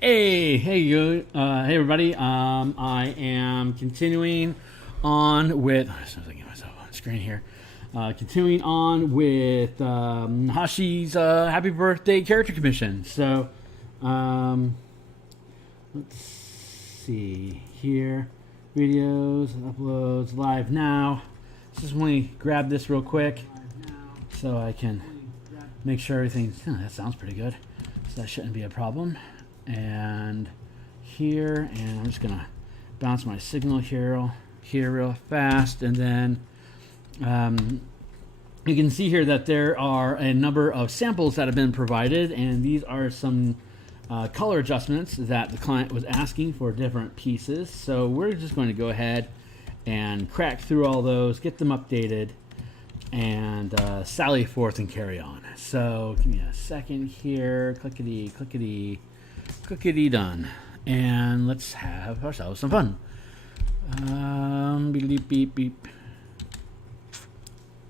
Hey everybody. I am continuing on with. As soon as I get myself on screen here, continuing on with Haschi's Happy Birthday Character Commission. So, let's see here, videos, uploads, live now. Just want to grab this real quick so I can make sure everything's. That sounds pretty good. So that shouldn't be a problem. And here, and I'm just gonna bounce my signal here real fast, and then you can see here that there are a number of samples that have been provided, and these are some color adjustments that the client was asking for different pieces. So we're just going to go ahead and crack through all those, get them updated, and sally forth and carry on. So give me a second here. Clickety clickety clickety done, and let's have ourselves some fun. Beep beep beep.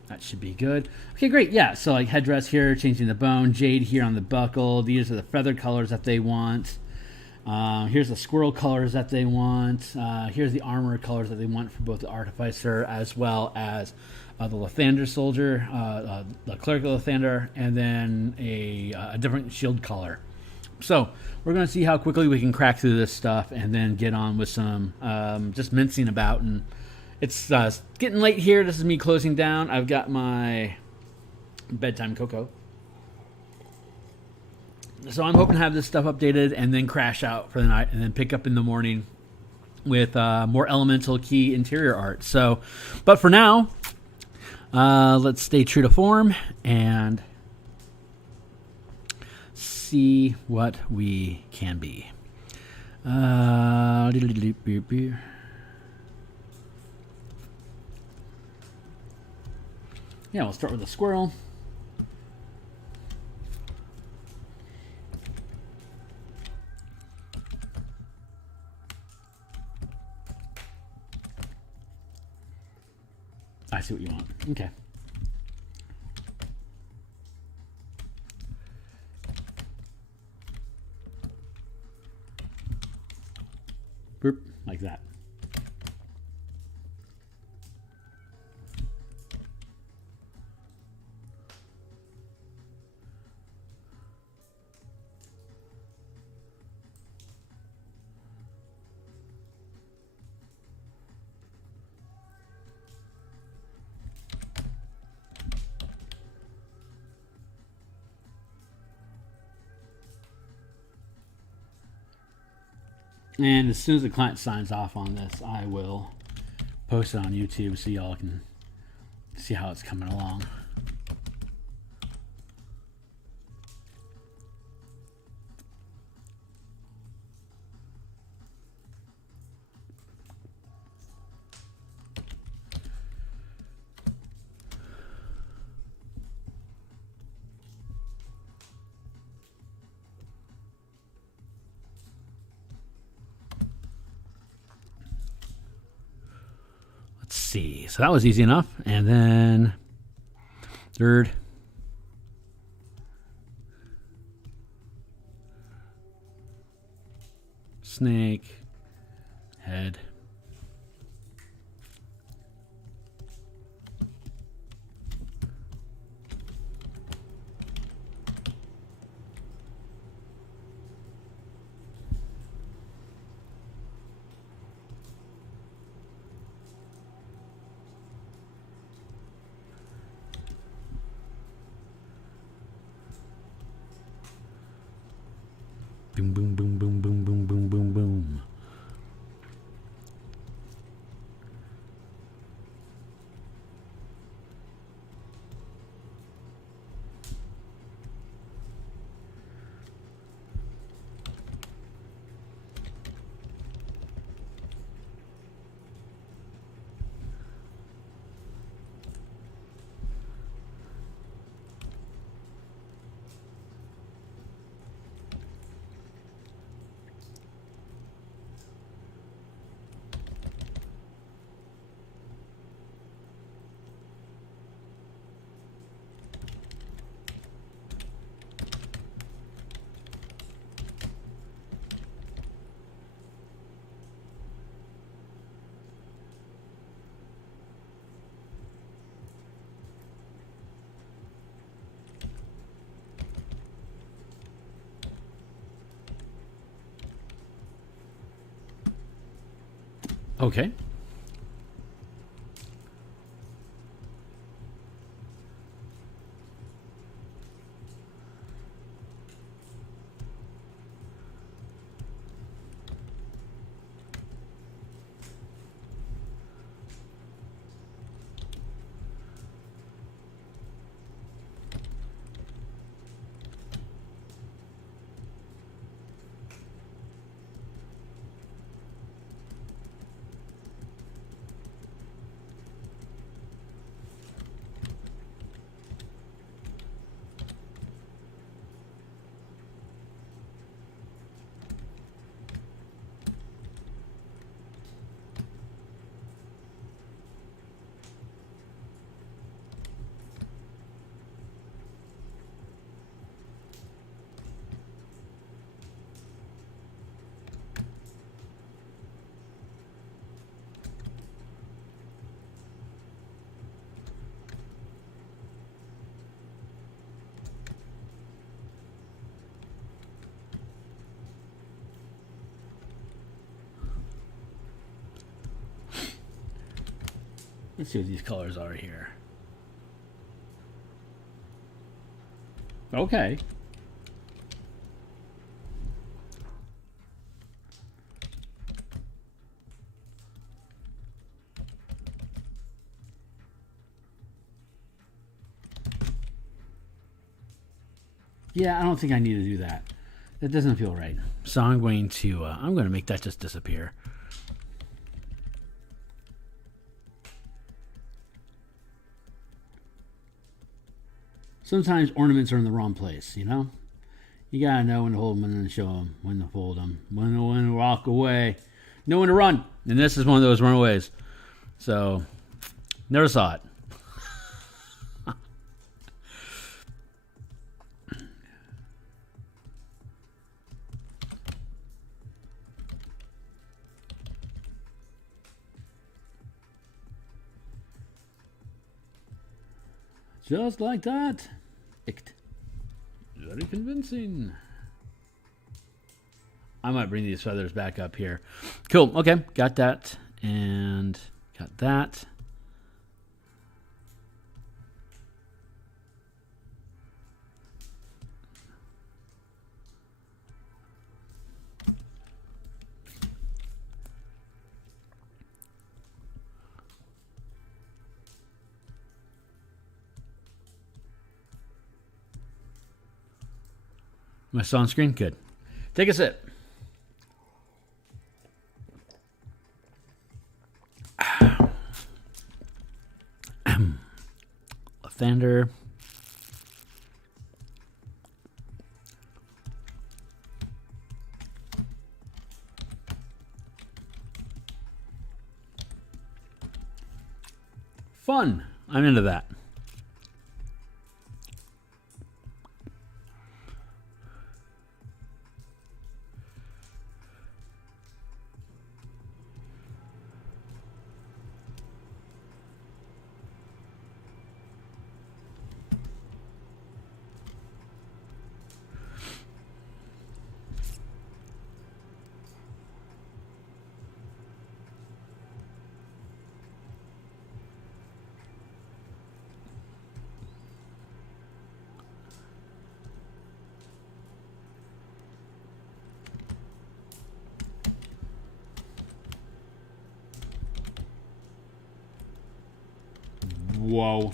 That should be good. Okay, great. Yeah, so like headdress here, changing the bone, jade here on the buckle. These are the feather colors that they want. Here's the squirrel colors that they want. Here's the armor colors that they want for both the artificer as well as the Lathander soldier, the clerical Lathander, and then a different shield color. So we're going to see how quickly we can crack through this stuff and then get on with some just mincing about. And it's getting late here. This is me closing down. I've got my bedtime cocoa. So I'm hoping to have this stuff updated and then crash out for the night and then pick up in the morning with more elemental key interior art. So, but for now, let's stay true to form and see what we can be. Yeah, we'll start with the squirrel. I see what you want. Okay. Boop, like that. And as soon as the client signs off on this, I will post it on YouTube so y'all can see how it's coming along. See, so that was easy enough. And then third, snake, head, boom, boom, boom, boom, boom, boom, boom, boom, boom. Okay. Let's see what these colors are here. Okay. Yeah, I don't think I need to do that. That doesn't feel right. So I'm going to make that just disappear. Sometimes ornaments are in the wrong place, you know? You gotta know when to hold them and show them, when to fold them, when to walk away, know when to run. And this is one of those runaways. So, never saw it. Just like that. Very convincing. I might bring these feathers back up here. Cool. Okay. Got that. And got that. Am I still on screen? Good. Take a sip. Lavender. Fun. I'm into that. Whoa.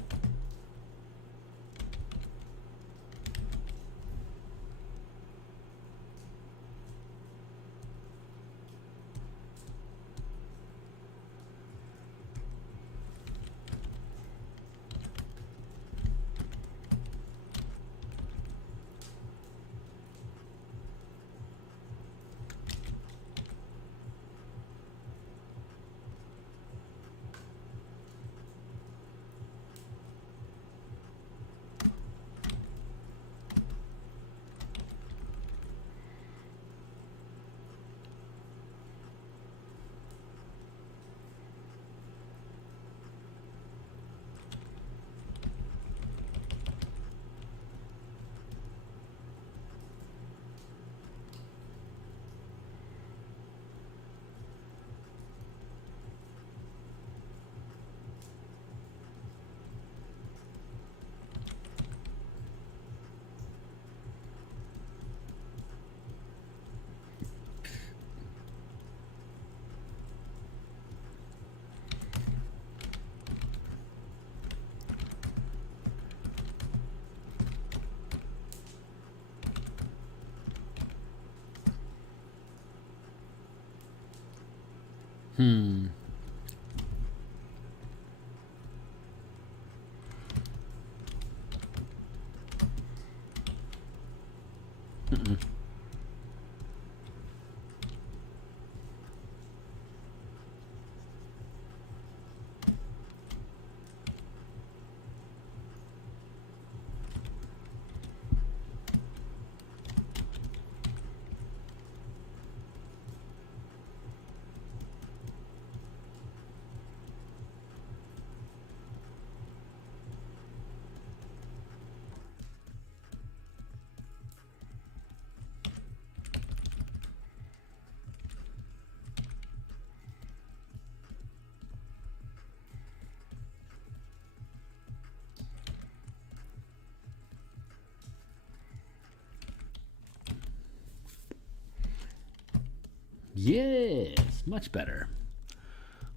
Yes, much better.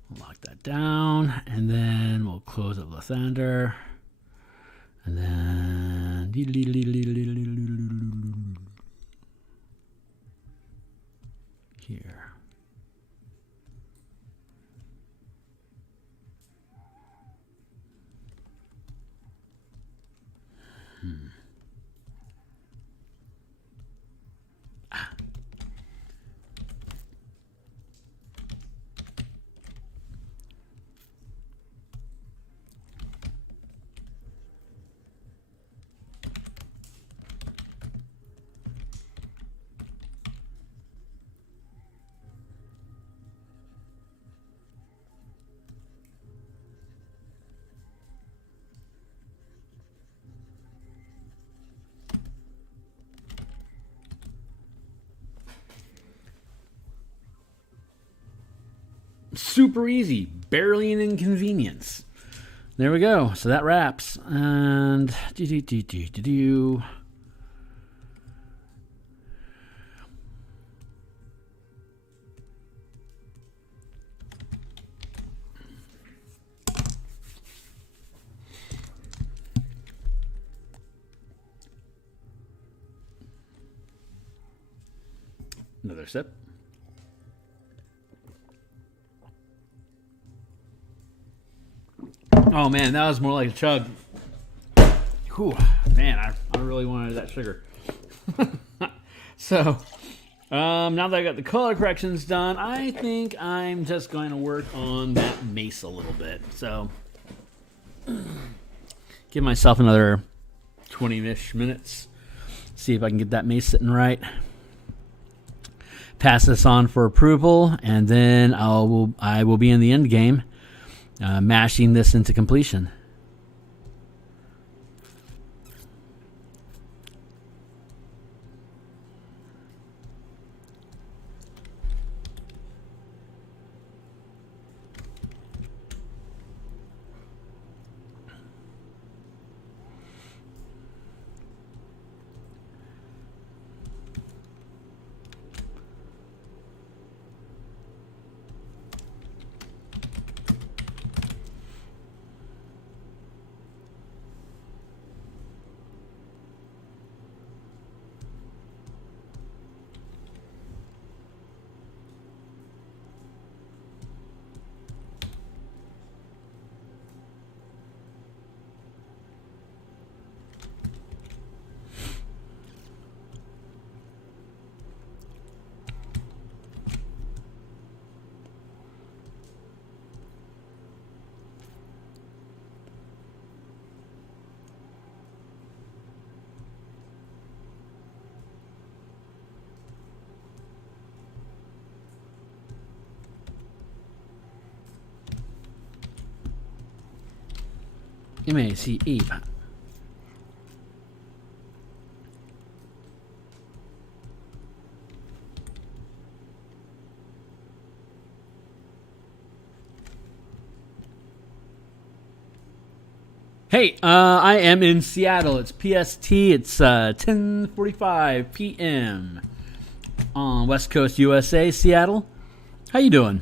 We'll lock that down, and then we'll close up Lathander, and then here. Super easy, barely an inconvenience. There we go. So that wraps. And another sip. Oh man, that was more like a chug. Whew, man, I really wanted that sugar. So, now that I got the color corrections done, I think I'm just going to work on that mace a little bit. So, give myself another 20-ish minutes. See if I can get that mace sitting right. Pass this on for approval, and then I will be in the end game. Mashing this into completion. MACE. Hey, I am in Seattle. It's PST. It's 10:45 p.m. on West Coast USA, Seattle. How you doing?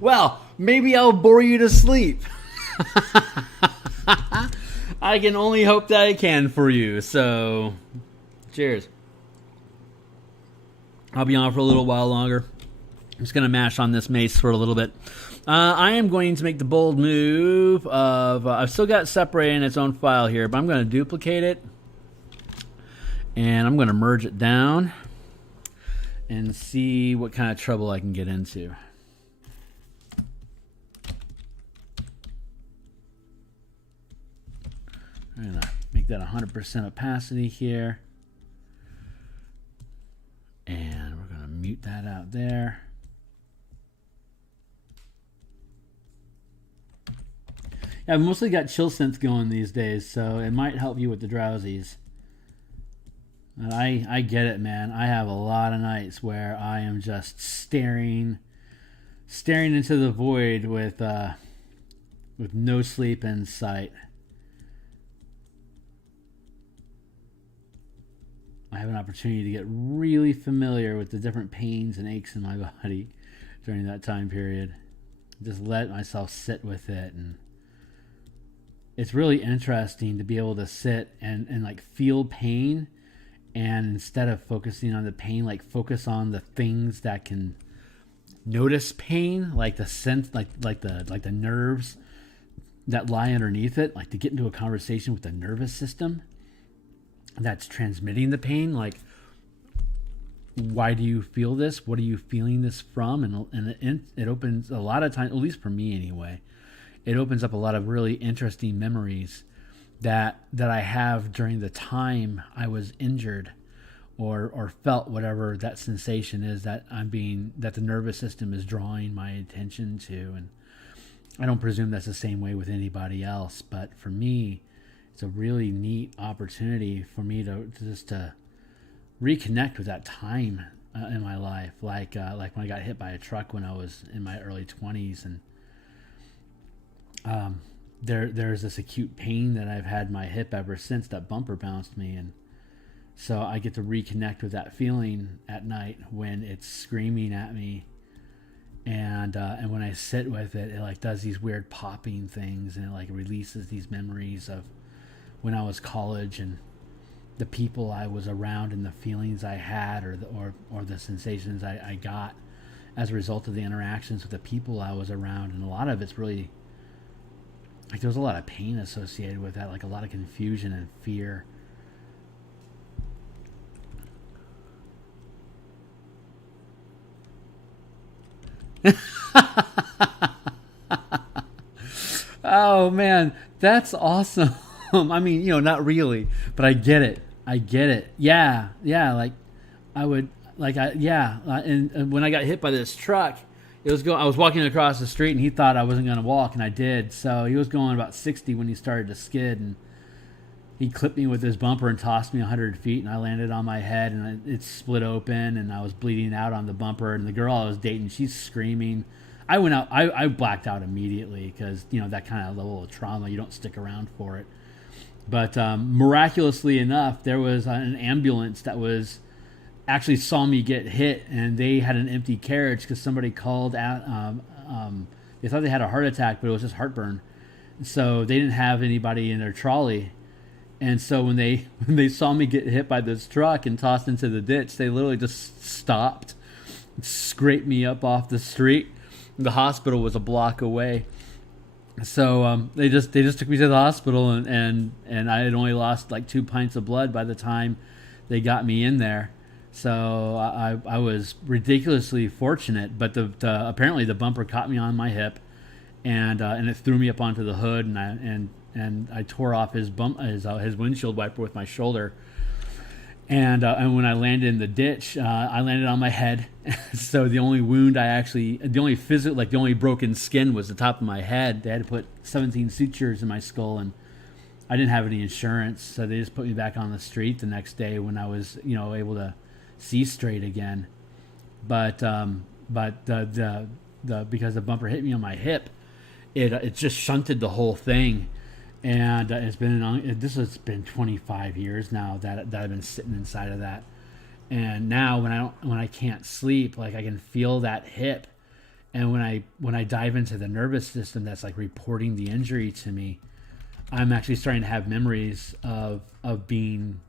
Well, maybe I'll bore you to sleep. I can only hope that I can for you. So, cheers. I'll be on for a little while longer. I'm just going to mash on this mace for a little bit. I am going to make the bold move of... I've still got separated in its own file here, but I'm going to duplicate it. And I'm going to merge it down and see what kind of trouble I can get into. I'm going to make that 100% opacity here. And we're going to mute that out there. Yeah, I've mostly got chill synth going these days, so it might help you with the drowsies. I get it, man. I have a lot of nights where I am just staring into the void with no sleep in sight. I have an opportunity to get really familiar with the different pains and aches in my body during that time period. Just let myself sit with it, and it's really interesting to be able to sit and like feel pain, and instead of focusing on the pain, like focus on the things that can notice pain, like the sense, like the nerves that lie underneath it, like to get into a conversation with the nervous system that's transmitting the pain. Like, why do you feel this? What are you feeling this from? And it opens a lot of times, at least for me anyway, it opens up a lot of really interesting memories that I have during the time I was injured or felt whatever that sensation is that that the nervous system is drawing my attention to. And I don't presume that's the same way with anybody else, but for me, it's a really neat opportunity for me to reconnect with that time in my life, like when I got hit by a truck when I was in my early 20s, and there's this acute pain that I've had in my hip ever since that bumper bounced me, and so I get to reconnect with that feeling at night when it's screaming at me, and when I sit with it, it like does these weird popping things, and it like releases these memories of when I was college and the people I was around and the feelings I had or the sensations I got as a result of the interactions with the people I was around. And a lot of it's really like there was a lot of pain associated with that, like a lot of confusion and fear. Oh man, that's awesome. I mean, not really, but I get it. Yeah. Like I would, and when I got hit by this truck, I was walking across the street and he thought I wasn't going to walk, and I did. So he was going about 60 when he started to skid, and he clipped me with his bumper and tossed me 100 feet, and I landed on my head, and it split open, and I was bleeding out on the bumper, and the girl I was dating, she's screaming. I went out, I blacked out immediately because, that kind of level of trauma, you don't stick around for it. But miraculously enough, there was an ambulance that actually saw me get hit, and they had an empty carriage because somebody called out. They thought they had a heart attack, but it was just heartburn. So they didn't have anybody in their trolley. And so when they saw me get hit by this truck and tossed into the ditch, they literally just stopped, scraped me up off the street. The hospital was a block away. So they just took me to the hospital, and I had only lost like 2 pints of blood by the time they got me in there. So I was ridiculously fortunate, but apparently the bumper caught me on my hip, and it threw me up onto the hood, and I tore off his windshield wiper with my shoulder. And when I landed in the ditch, I landed on my head. So the only wound the only broken skin was the top of my head. They had to put 17 sutures in my skull, and I didn't have any insurance, so they just put me back on the street the next day when I was, able to see straight again. But the because the bumper hit me on my hip, it just shunted the whole thing. And this has been 25 years now that I've been sitting inside of that. And now when I can't sleep, like I can feel that hip And when I dive into the nervous system that's like reporting the injury to me, I'm actually starting to have memories of being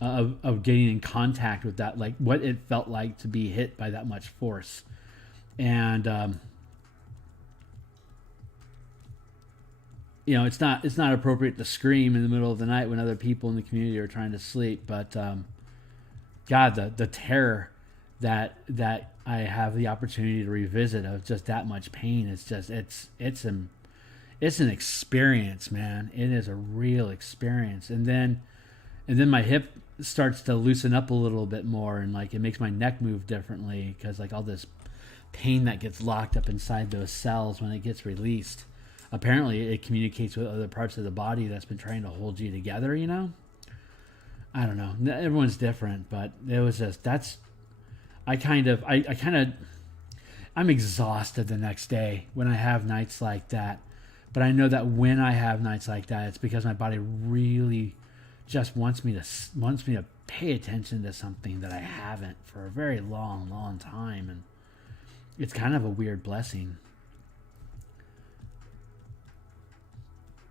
of getting in contact with that, like what it felt like to be hit by that much force. And it's not appropriate to scream in the middle of the night when other people in the community are trying to sleep. But God, the terror that I have the opportunity to revisit of just that much pain, it's an experience, man. It is a real experience. And then my hip starts to loosen up a little bit more, and like it makes my neck move differently because like all this pain that gets locked up inside those cells, when it gets released, apparently it communicates with other parts of the body that's been trying to hold you together. I don't know. Everyone's different, but it was just I'm exhausted the next day when I have nights like that. But I know that when I have nights like that, it's because my body really just wants me to pay attention to something that I haven't for a very long time, and it's kind of a weird blessing.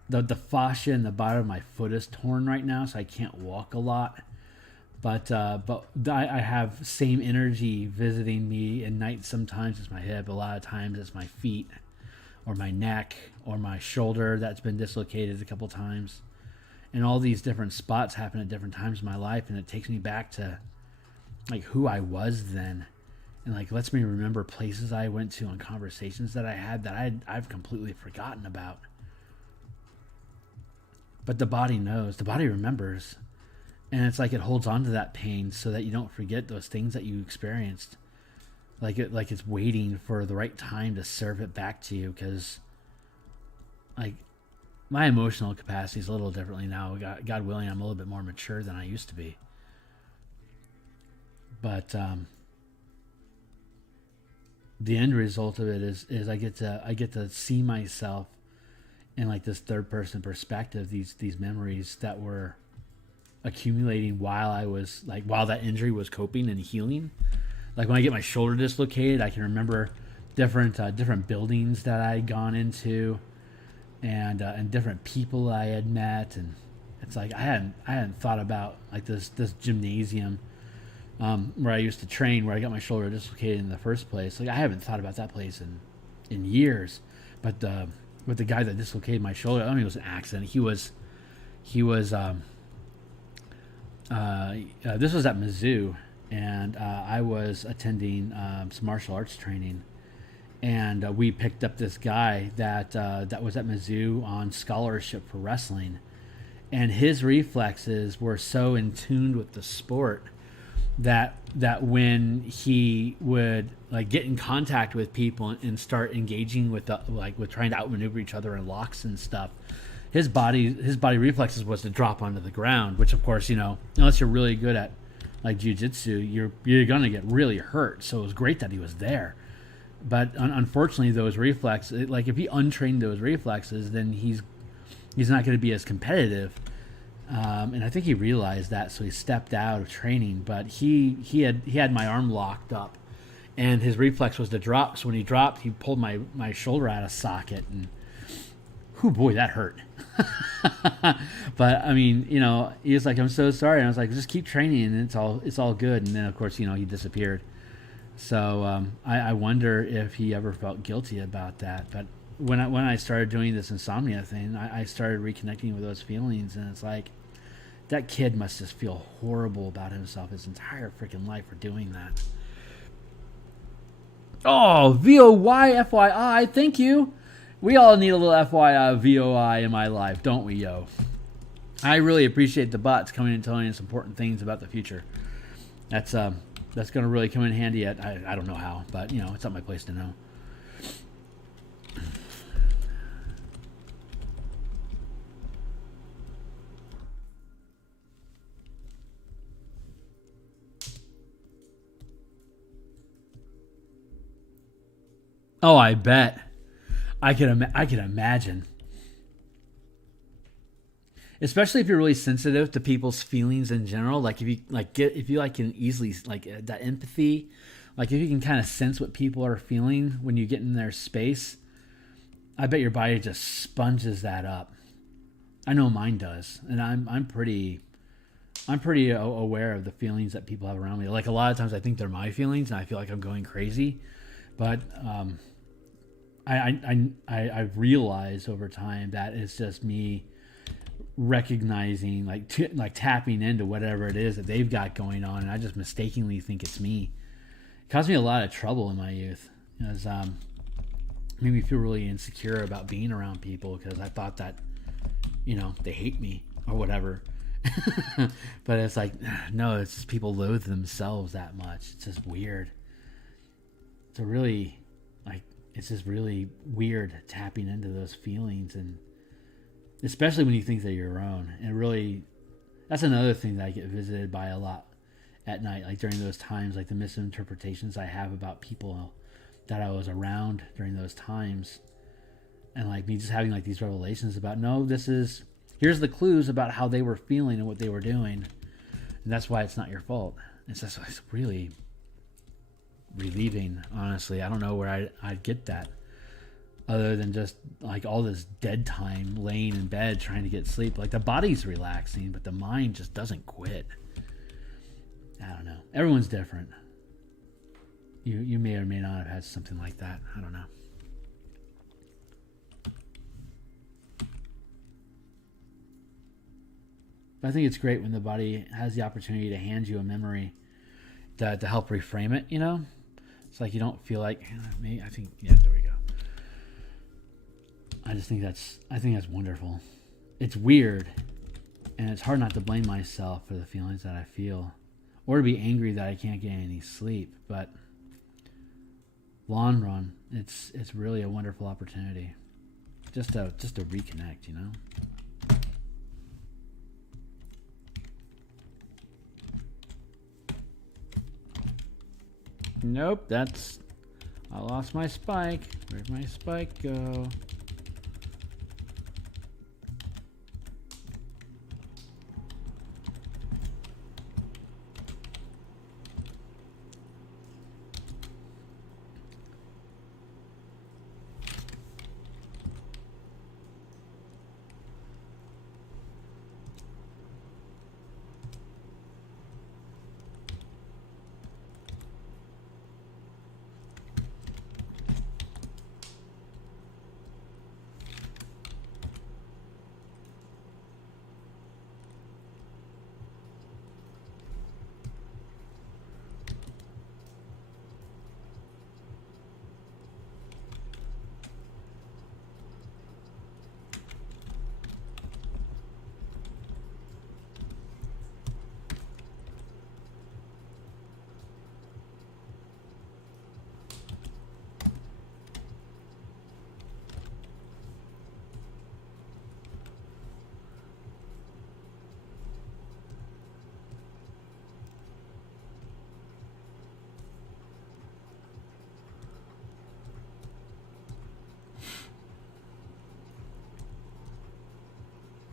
The fascia in the bottom of my foot is torn right now, so I can't walk a lot. But I have same energy visiting me at night. Sometimes it's my hip, a lot of times it's my feet, or my neck, or my shoulder that's been dislocated a couple times. And all these different spots happen at different times in my life, and it takes me back to like who I was then, and like lets me remember places I went to and conversations that I had that I've completely forgotten about. But the body knows, the body remembers, and it's like it holds on to that pain so that you don't forget those things that you experienced. Like it's waiting for the right time to serve it back to you, because like my emotional capacity is a little differently now. God willing, I'm a little bit more mature than I used to be. But the end result of it is I get to see myself in like this third person perspective. These memories that were accumulating while that injury was coping and healing. Like when I get my shoulder dislocated, I can remember different buildings that I had gone into, and different people I had met, and it's like I hadn't thought about like this gymnasium where I used to train, where I got my shoulder dislocated in the first place. Like I haven't thought about that place in years. But with the guy that dislocated my shoulder, I don't think it was an accident. He was this was at Mizzou, and I was attending some martial arts training. And we picked up this guy that was at Mizzou on scholarship for wrestling, and his reflexes were so in tune with the sport that when he would like get in contact with people and start engaging with trying to outmaneuver each other in locks and stuff, his body reflexes was to drop onto the ground, which of course, unless you're really good at like jiu-jitsu, you're gonna get really hurt. So it was great that he was there. But unfortunately, those reflexes, like if he untrained those reflexes, then he's not going to be as competitive. And I think he realized that, so he stepped out of training. But he had my arm locked up, and his reflex was to drop. So when he dropped, he pulled my shoulder out of socket, and whew, boy, that hurt. But I mean, he was like, "I'm so sorry," and I was like, "Just keep training, and it's all good." And then of course, he disappeared. So I wonder if he ever felt guilty about that. But when I started doing this insomnia thing, I started reconnecting with those feelings, and it's like that kid must just feel horrible about himself his entire freaking life for doing that. Oh, VOY FYI, thank you. We all need a little FYI VOI in my life, don't we, yo? I really appreciate the bots coming and telling us important things about the future. That's going to really come in handy I don't know how, but it's not my place to know. Oh, I bet. I can imagine. Especially if you're really sensitive to people's feelings in general, like if you can easily that empathy, Like if you can kind of sense what people are feeling when you get in their space, I bet your body just sponges that up. I know mine does, and I'm pretty aware of the feelings that people have around me. Like a lot of times, I think they're my feelings, and I feel like I'm going crazy. But I realize over time that it's just me recognizing, like tapping into whatever it is that they've got going on, and I just mistakenly think it's me. It caused me a lot of trouble in my youth. It was, made me feel really insecure about being around people because I thought that, they hate me or whatever. But it's like, no, it's just people loathe themselves that much. It's just weird. It's just really weird tapping into those feelings, and especially when you think they're your own. And really, that's another thing that I get visited by a lot at night, like during those times, like the misinterpretations I have about people that I was around during those times, and like me just having like these revelations about, no, here's the clues about how they were feeling and what they were doing, and that's why it's not your fault. It's really relieving, honestly. I don't know where I'd get that other than just like all this dead time laying in bed trying to get sleep. Like the body's relaxing, but the mind just doesn't quit. I don't know. Everyone's different. You may or may not have had something like that. I don't know. But I think it's great when the body has the opportunity to hand you a memory to help reframe it, It's like you don't feel like, there we go. I think that's wonderful. It's weird, and it's hard not to blame myself for the feelings that I feel, or to be angry that I can't get any sleep. But long run, it's really a wonderful opportunity, just to reconnect, Nope, I lost my spike. Where'd my spike go?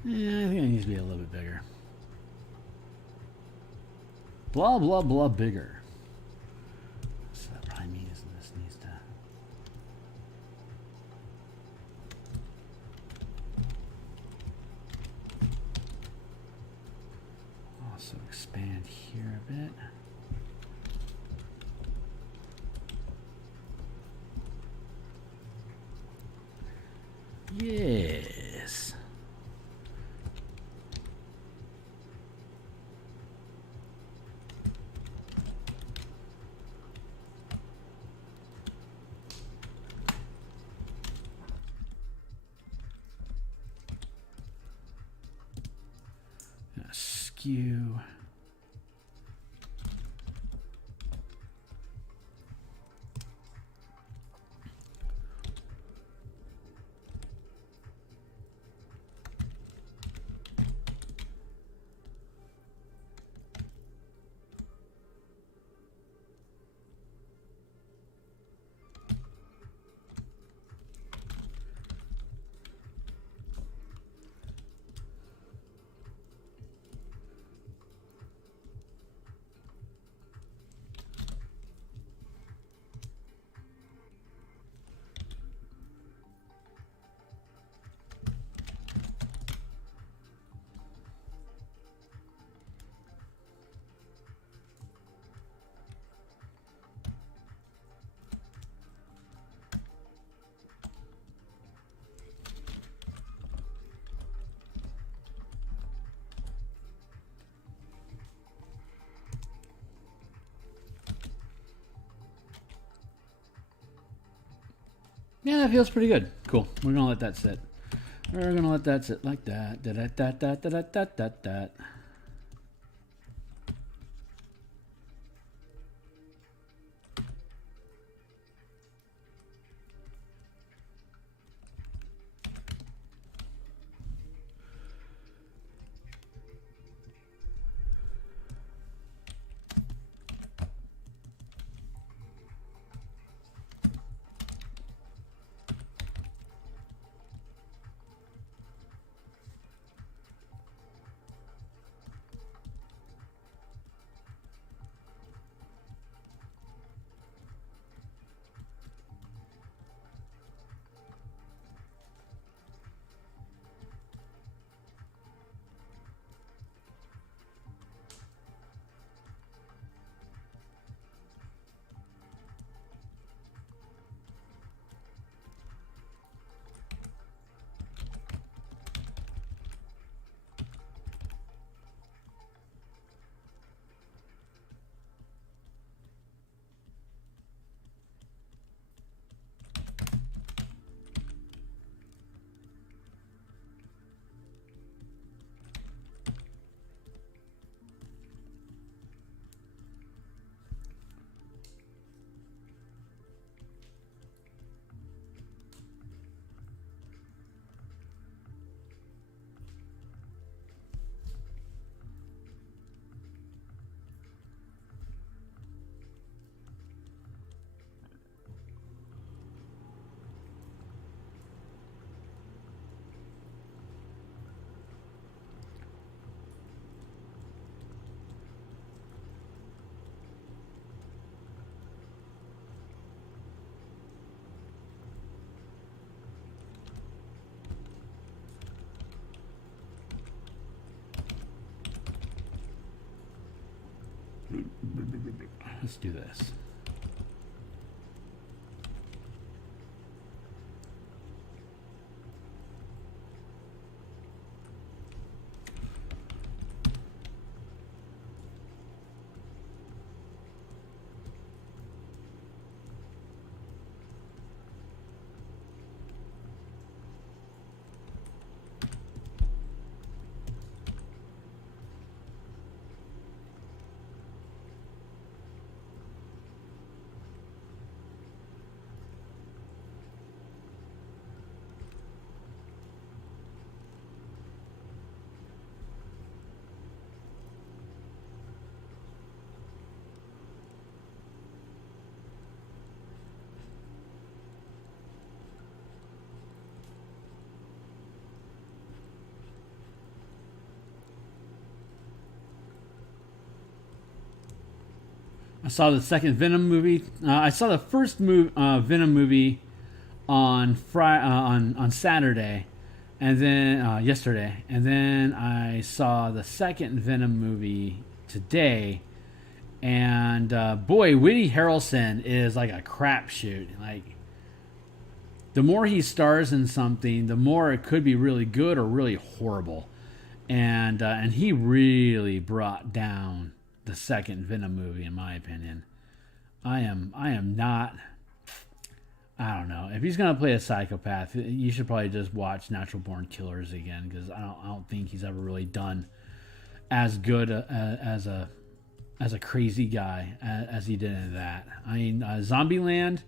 Yeah, I think it needs to be a little bit bigger. Blah, blah, blah, bigger. So that probably means this needs to... also expand here a bit. Yes. Skew. Yeah, that feels pretty good. Cool. We're gonna let that sit. We're gonna let that sit like that. Da da da da da da da da. Let's do this. I saw the second Venom movie. I saw the first Venom movie on on Saturday, and then yesterday, and then I saw the second Venom movie today. And boy, Woody Harrelson is like a crapshoot. Like, the more he stars in something, the more it could be really good or really horrible. And he really brought down the second Venom movie, in my opinion. I am not. I don't know. If he's gonna play a psychopath, you should probably just watch Natural Born Killers again, because I don't think he's ever really done as good as a crazy guy as he did in that. I mean, Zombieland.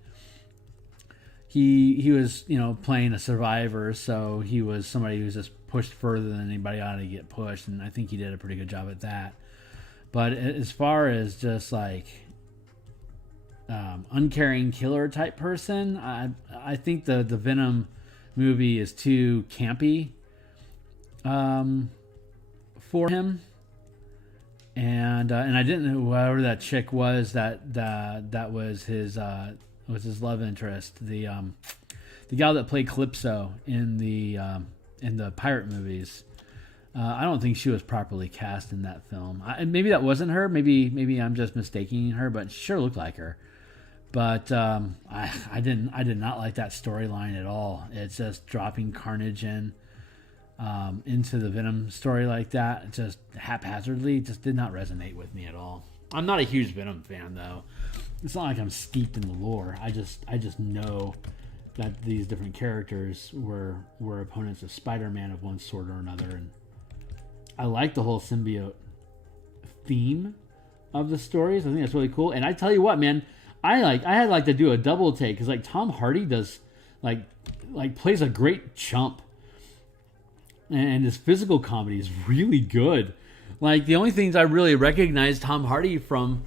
He was playing a survivor, so he was somebody who's just pushed further than anybody ought to get pushed, and I think he did a pretty good job at that. But as far as just like uncaring killer type person, I think the Venom movie is too campy for him. And I didn't know whoever that chick was that was his love interest, the gal that played Calypso in the pirate movies. I don't think she was properly cast in that film. Maybe that wasn't her. Maybe I'm just mistaking her, but she sure looked like her. But I did not like that storyline at all. It's just dropping Carnage into the Venom story like that, just haphazardly, just did not resonate with me at all. I'm not a huge Venom fan, though. It's not like I'm steeped in the lore. I just know that these different characters were opponents of Spider-Man of one sort or another, and I like the whole symbiote theme of the stories. I think that's really cool. And I tell you what, man, I had like to do a double take because like Tom Hardy does like plays a great chump, and his physical comedy is really good. Like the only things I really recognized Tom Hardy from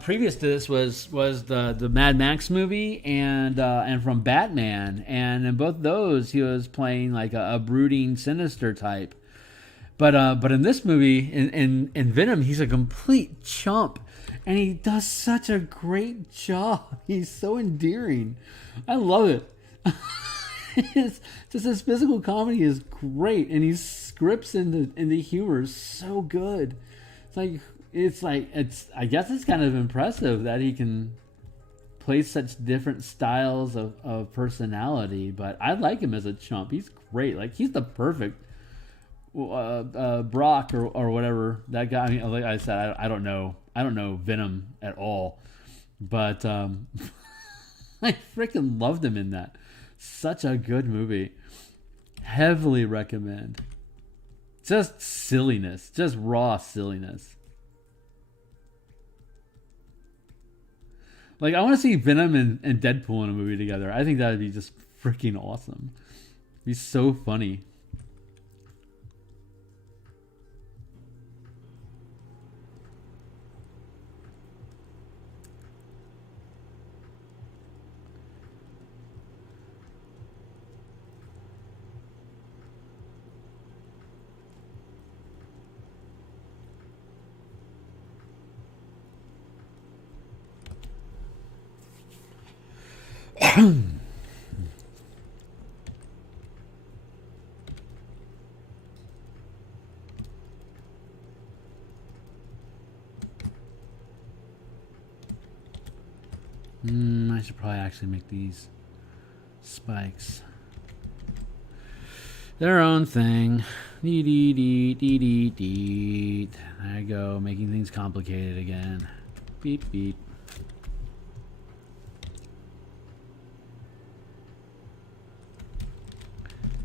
previous to this was the Mad Max movie and from Batman, and in both those he was playing like a brooding, sinister type. But in this movie, in Venom, he's a complete chump, and he does such a great job. He's so endearing. I love it. It's just his physical comedy is great, and his scripts and the humor is so good. I guess it's kind of impressive that he can play such different styles of personality. But I like him as a chump. He's great. Like he's the perfect Brock or whatever that guy. I mean, like I said, I don't know Venom at all, but I freaking loved him in that. Such a good movie. Heavily recommend. Just silliness, just raw silliness. Like I want to see Venom and Deadpool in a movie together. I think that would be just freaking awesome. It'd be so funny. I should probably actually make these spikes their own thing. There I go, making things complicated again. Beep beep.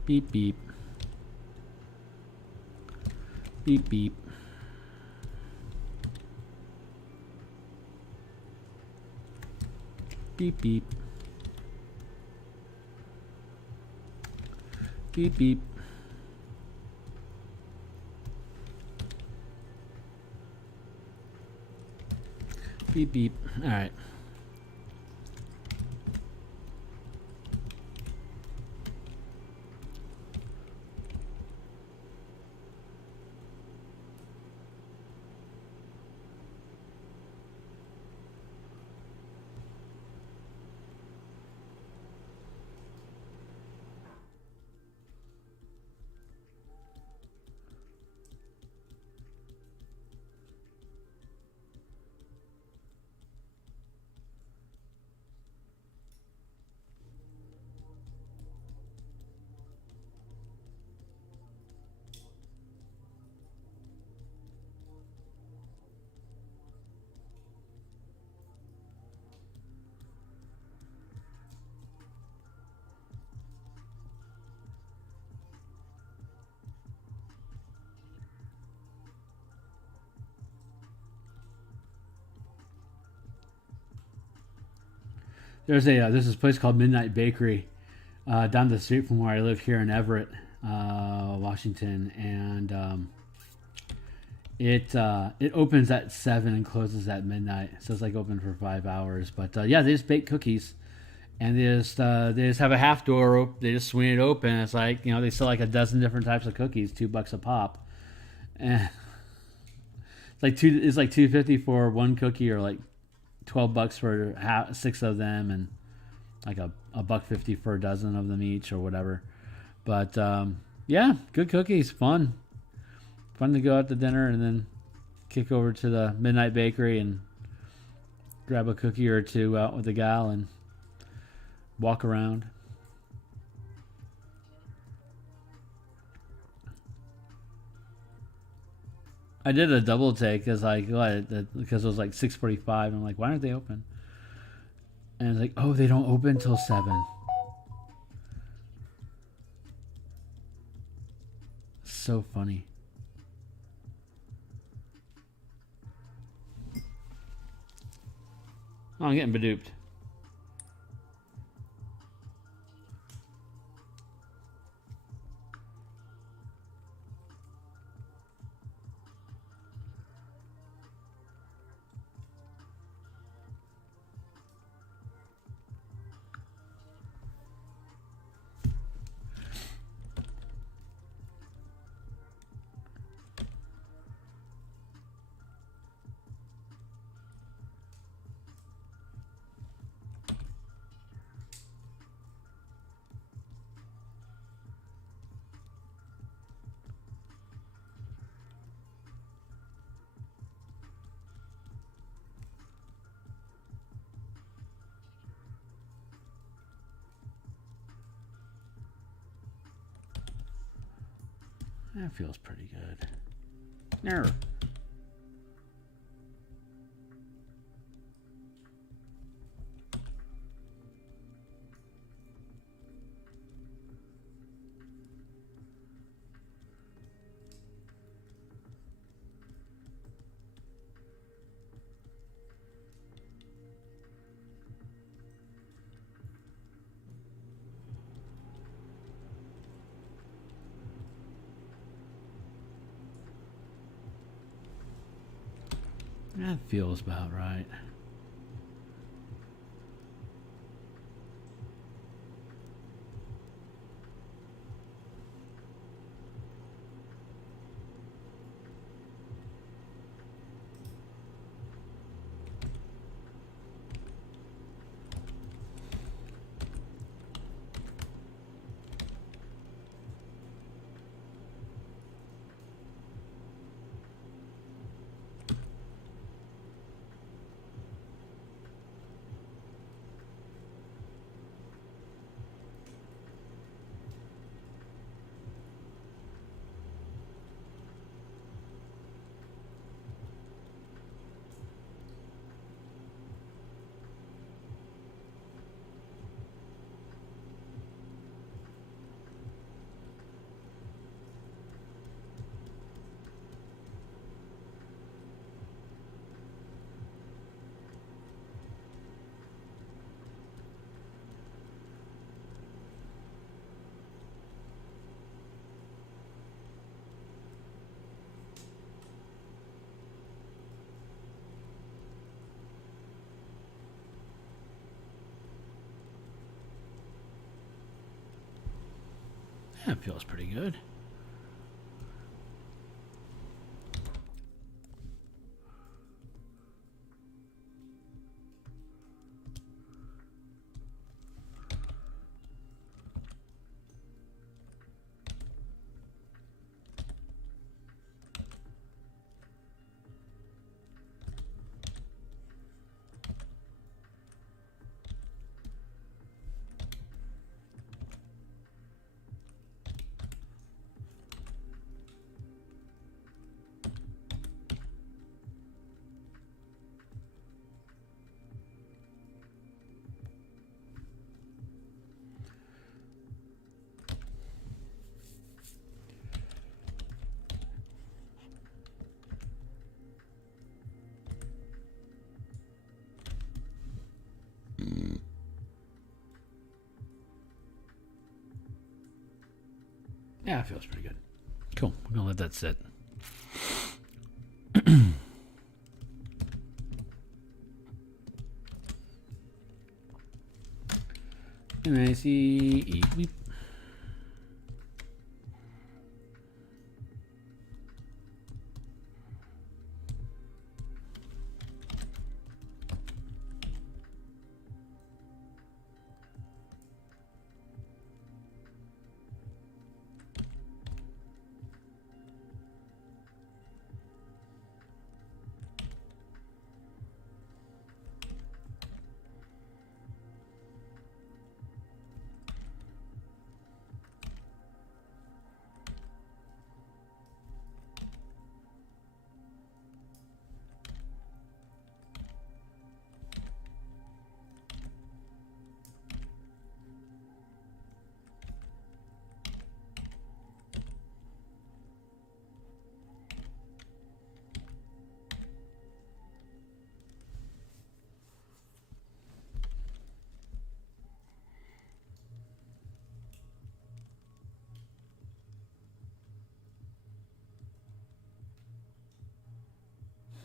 Beep beep. Beep beep. Beep beep. Beep beep. Beep beep. All right. There's this place called Midnight Bakery down the street from where I live here in Everett, Washington, and it opens at 7 and closes at midnight, so it's like open for 5 hours. But yeah, they just bake cookies, and they just have a half door. They just swing it open. It's like they sell like a dozen different types of cookies, $2 a pop, and it's like $2.50 for one cookie, or like $12 for 6 of them, and like a $1.50 for a dozen of them each, or whatever. But yeah, good cookies, fun to go out to dinner and then kick over to the Midnight Bakery and grab a cookie or two out with the gal and walk around. I did a double take because it was like 6:45. I'm like, why aren't they open? And it's like, oh, they don't open till 7. so funny. Oh, I'm getting beduped. That feels pretty good. There. That feels about right. That feels pretty good. Yeah, it feels pretty good. Cool. We're going to let that sit. And I see weep.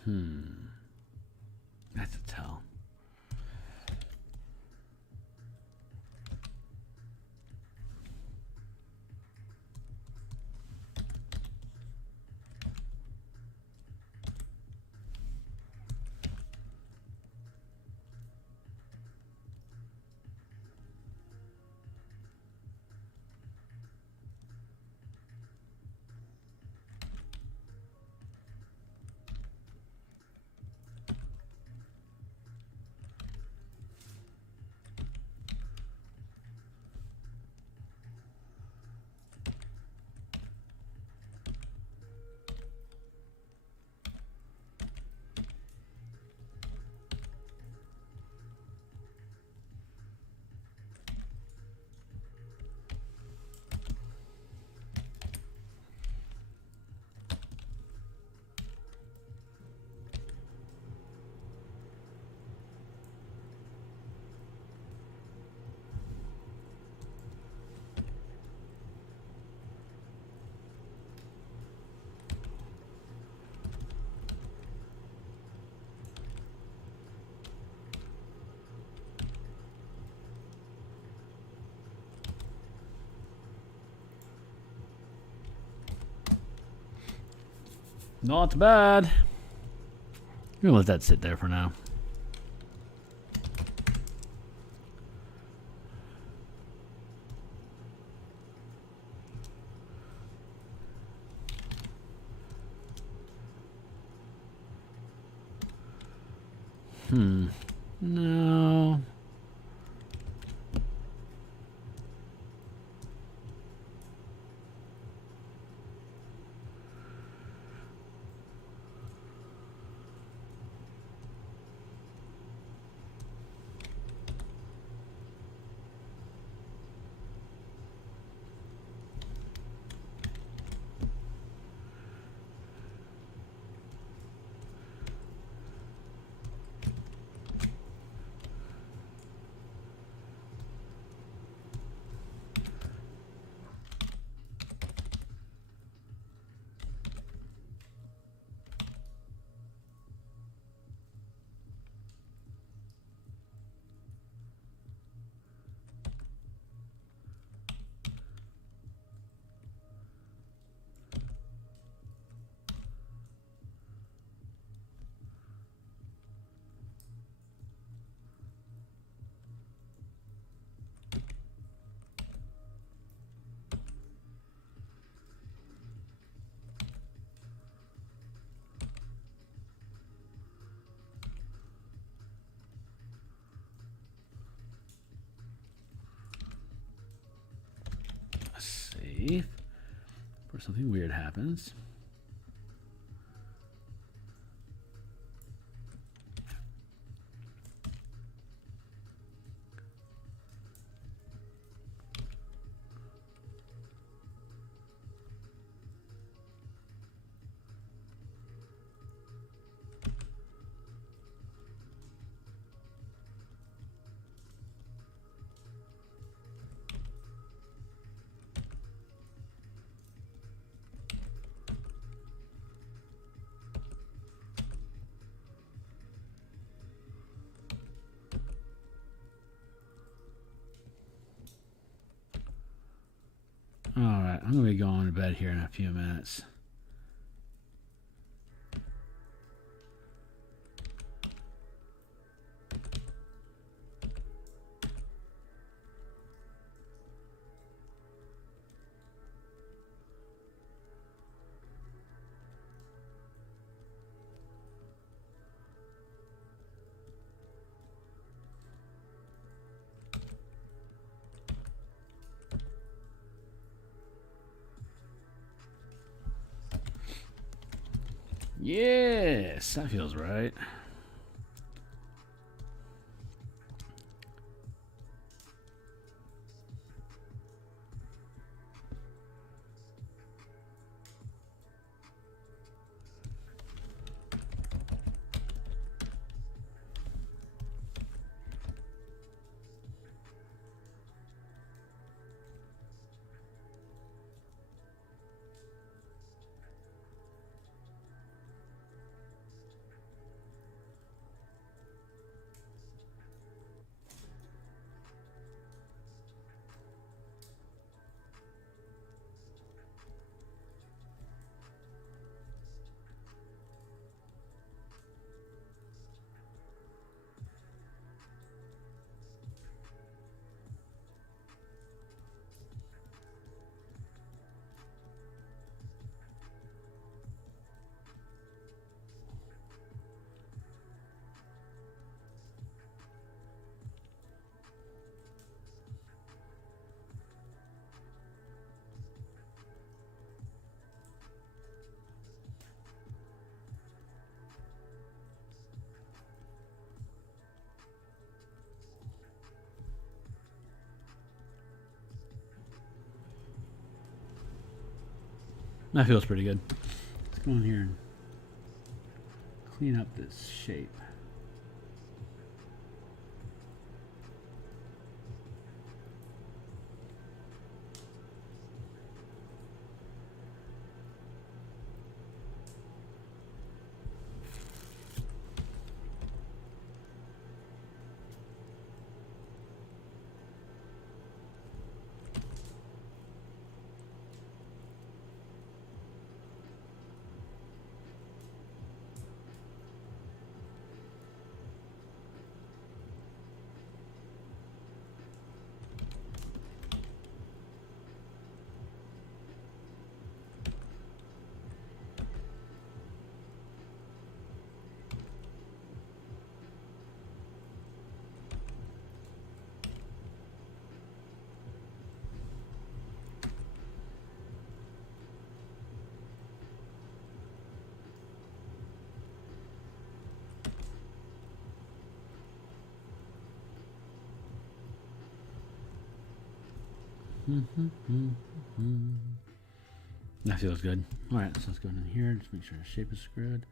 That's a tell. Not bad. I'm gonna let that sit there for now. No. Save. Before something weird happens. All right, I'm going to be going to bed here in a few minutes. Yes, that feels right. That feels pretty good. Let's go in here and clean up this shape. That feels good. All right, so let's go in here. Just make sure the shape is screwed.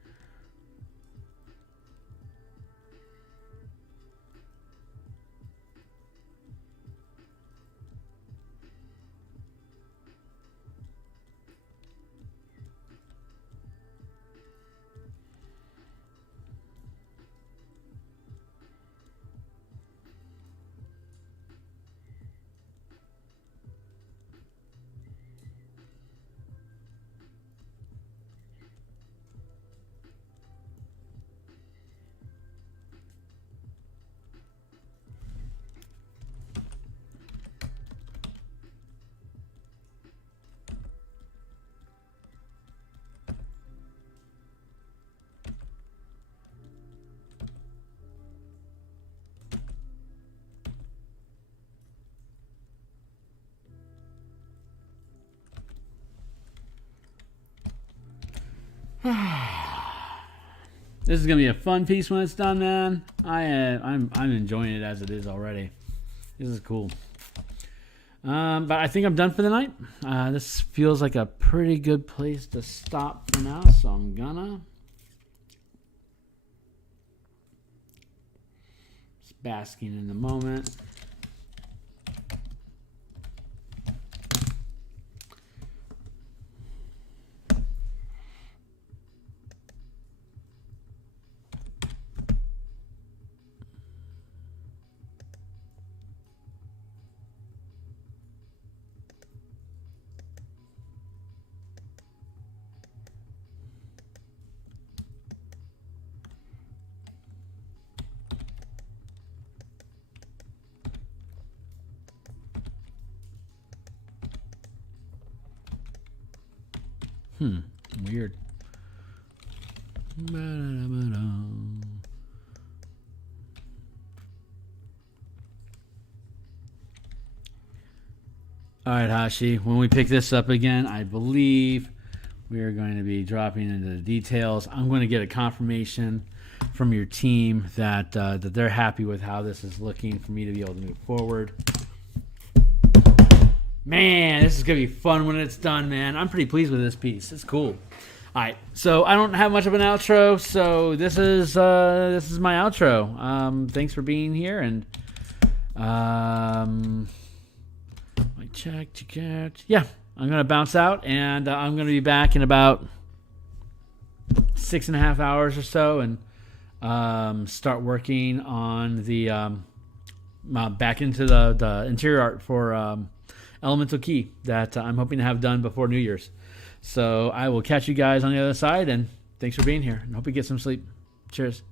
This is gonna be a fun piece when it's done, man. I'm enjoying it as it is already. This is cool. But I think I'm done for the night. This feels like a pretty good place to stop for now, so I'm gonna just basking in the moment. Weird. All right, Haschi. When we pick this up again, I believe we are going to be dropping into the details. I'm going to get a confirmation from your team that that they're happy with how this is looking for me to be able to move forward. Man, this is going to be fun when it's done, man. I'm pretty pleased with this piece. It's cool. All right, so I don't have much of an outro, so this is my outro. Thanks for being here, and check. Yeah, I'm going to bounce out, and I'm going to be back in about 6.5 hours or so, and start working on the back into the interior art for Elemental Key that I'm hoping to have done before New Year's. So I will catch you guys on the other side, and thanks for being here, and hope you get some sleep. Cheers.